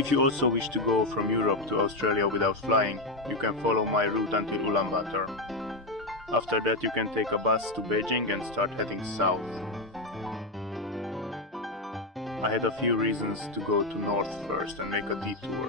If you also wish to go from Europe to Australia without flying, you can follow my route until Ulaanbaatar. After that you can take a bus to Beijing and start heading south. I had a few reasons to go to north first and make a detour.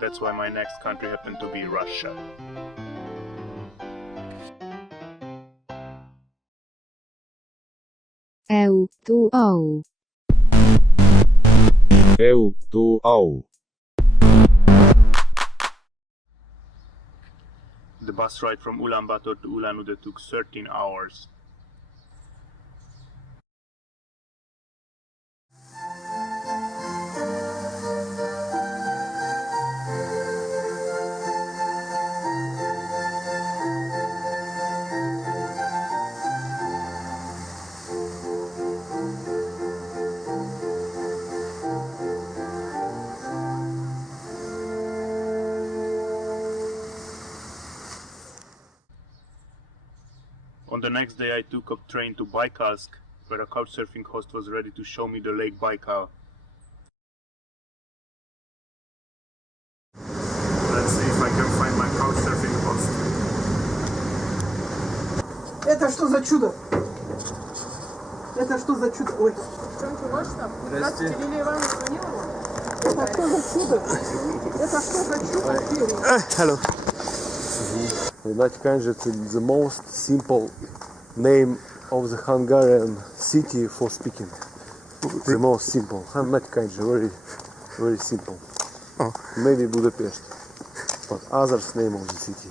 That's why my next country happened to be Russia. EU2AU. EU2AU. The bus ride from Ulaanbaatar to ULAN-UDE took 13 hours. On the next day I took a train to Baikal, where a couchsurfing host was ready to show me the lake Baikal. Let's see if I can find my couchsurfing host. Это что за чудо? Это что за чудо? Ой. Здрасте. Это что за чудо? Это что за чудо? Hello. Nagykanizsa is the most simple name of the Hungarian city for speaking. The most simple. Nagykanizsa, very simple. Oh. Maybe Budapest, but others name of the city.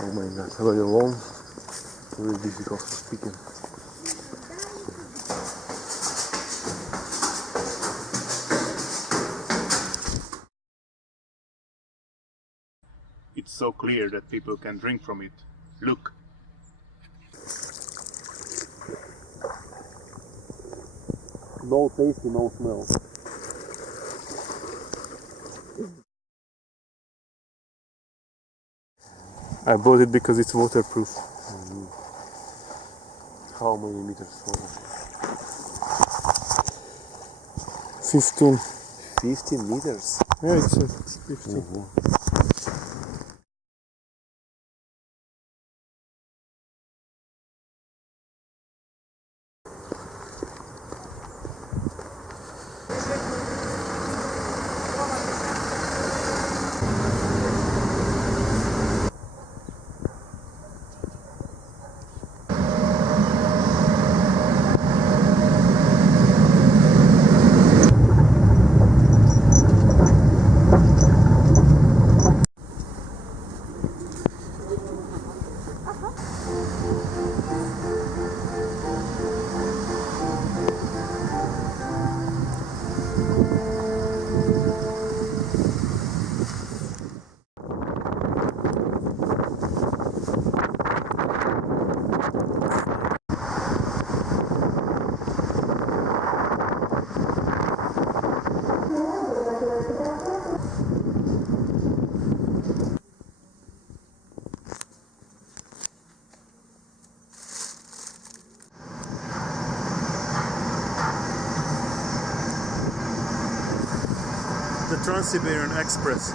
Oh my god, very long, very difficult for speaking. It's so clear that people can drink from it. Look! No taste, no smell. I bought it because it's waterproof. How many meters water? 15. 15 meters? Yeah, it's 15. The Trans-Siberian Express.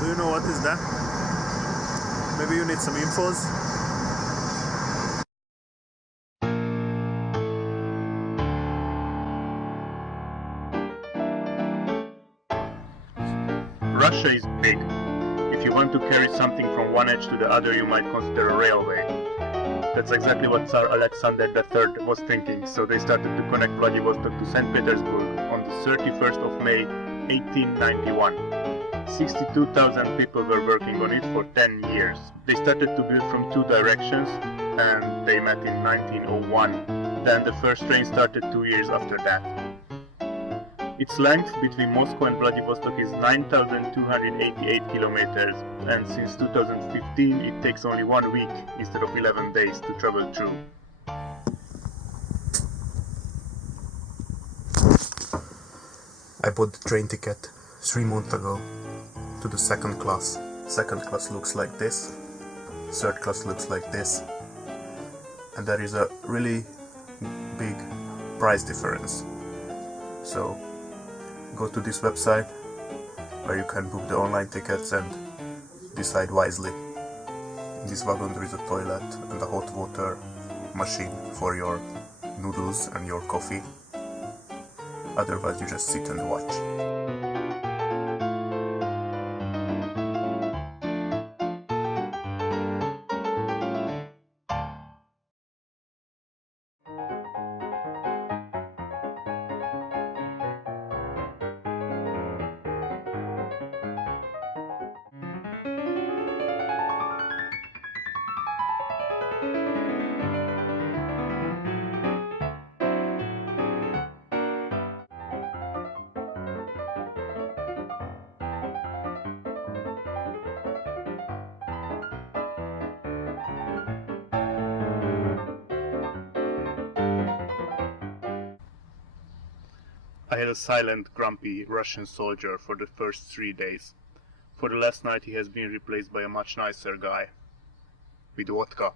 Do you know what is that? Maybe you need some infos? Russia is big. If you want to carry something from one edge to the other, you might consider a railway. That's exactly what Tsar Alexander III was thinking, so they started to connect Vladivostok to St. Petersburg on the 31st of May 1891. 62,000 people were working on it for 10 years. They started to build from two directions and they met in 1901. Then the first train started 2 years after that. Its length between Moscow and Vladivostok is 9,288 kilometers, and since 2015 it takes only 1 week instead of 11 days to travel through. I bought the train ticket 3 months ago to the second class. Second class looks like this, third class looks like this, and there is a really big price difference. So go to this website where you can book the online tickets and decide wisely. In this wagon there is a toilet and a hot water machine for your noodles and your coffee. Otherwise you just sit and watch. I had a silent, grumpy Russian soldier for the first 3 days. For the last night he has been replaced by a much nicer guy. With vodka.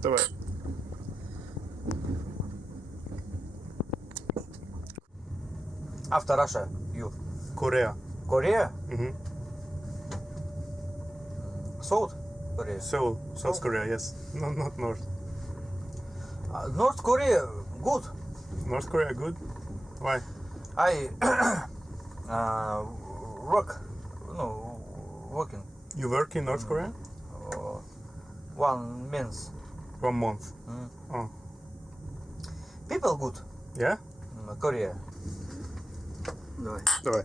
Давай. After Russia, you. Korea. Korea? Mm-hmm. South Korea? Seoul, South Korea, yes. No, not North. North Korea, good. North Korea, good? Why? I working You work in North Korea? 1 month. 1 month. Oh. People good. Yeah? Korea. Давай.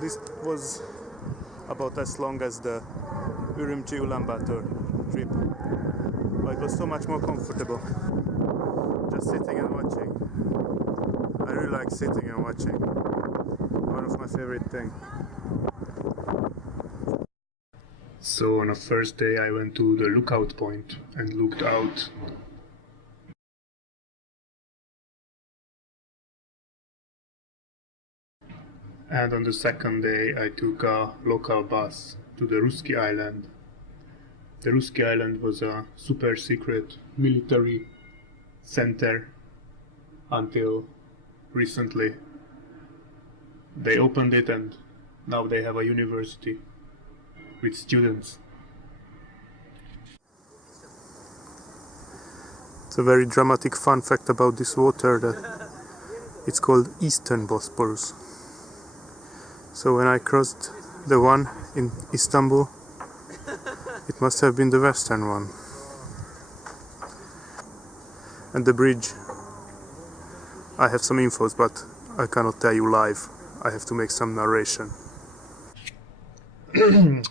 This was about as long as the Ürümqi-Ulaanbaatar trip. But it was so much more comfortable. Just sitting and watching. I really like sitting and watching. One of my favorite things. So on a first day I went to the lookout point and looked out. And on the second day I took a local bus to the Ruski Island. The Ruski Island was a super secret military center until recently. They opened it and now they have a university with students. It's a very dramatic fun fact about this water that it's called Eastern Bosporus. So when I crossed the one in Istanbul, it must have been the western one. And the bridge, I have some infos, but I cannot tell you live. I have to make some narration.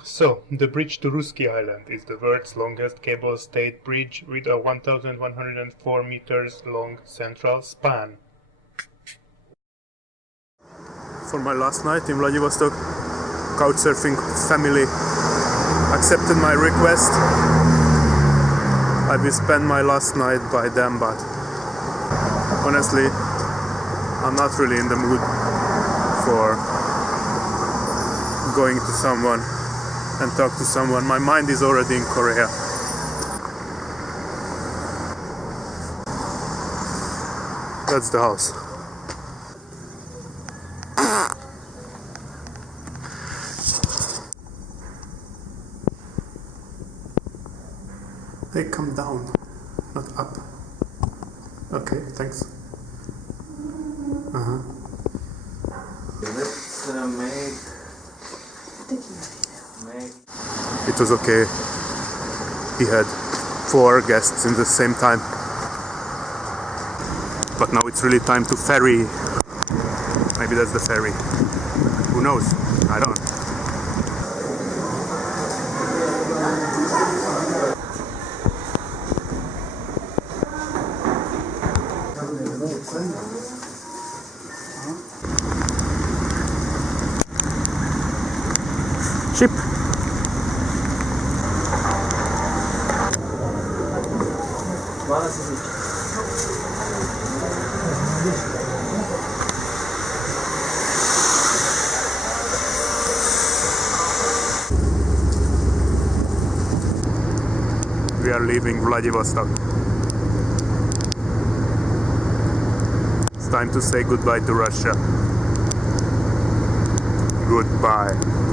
So, the bridge to Ruski Island is the world's longest cable-stayed bridge with a 1,104 meters long central span. For my last night in Vladivostok, Couchsurfing family accepted my request. I will spend my last night by them, but honestly, I'm not really in the mood for going to someone and talk to someone. My mind is already in Korea. That's the house. They come down, not up. Okay, thanks. Let's make. It was okay. He had 4 guests in the same time. But now it's really time to ferry. Maybe that's the ferry. Who knows? I don't know. ship. We are leaving Vladivostok. It's time to say goodbye to Russia. Goodbye.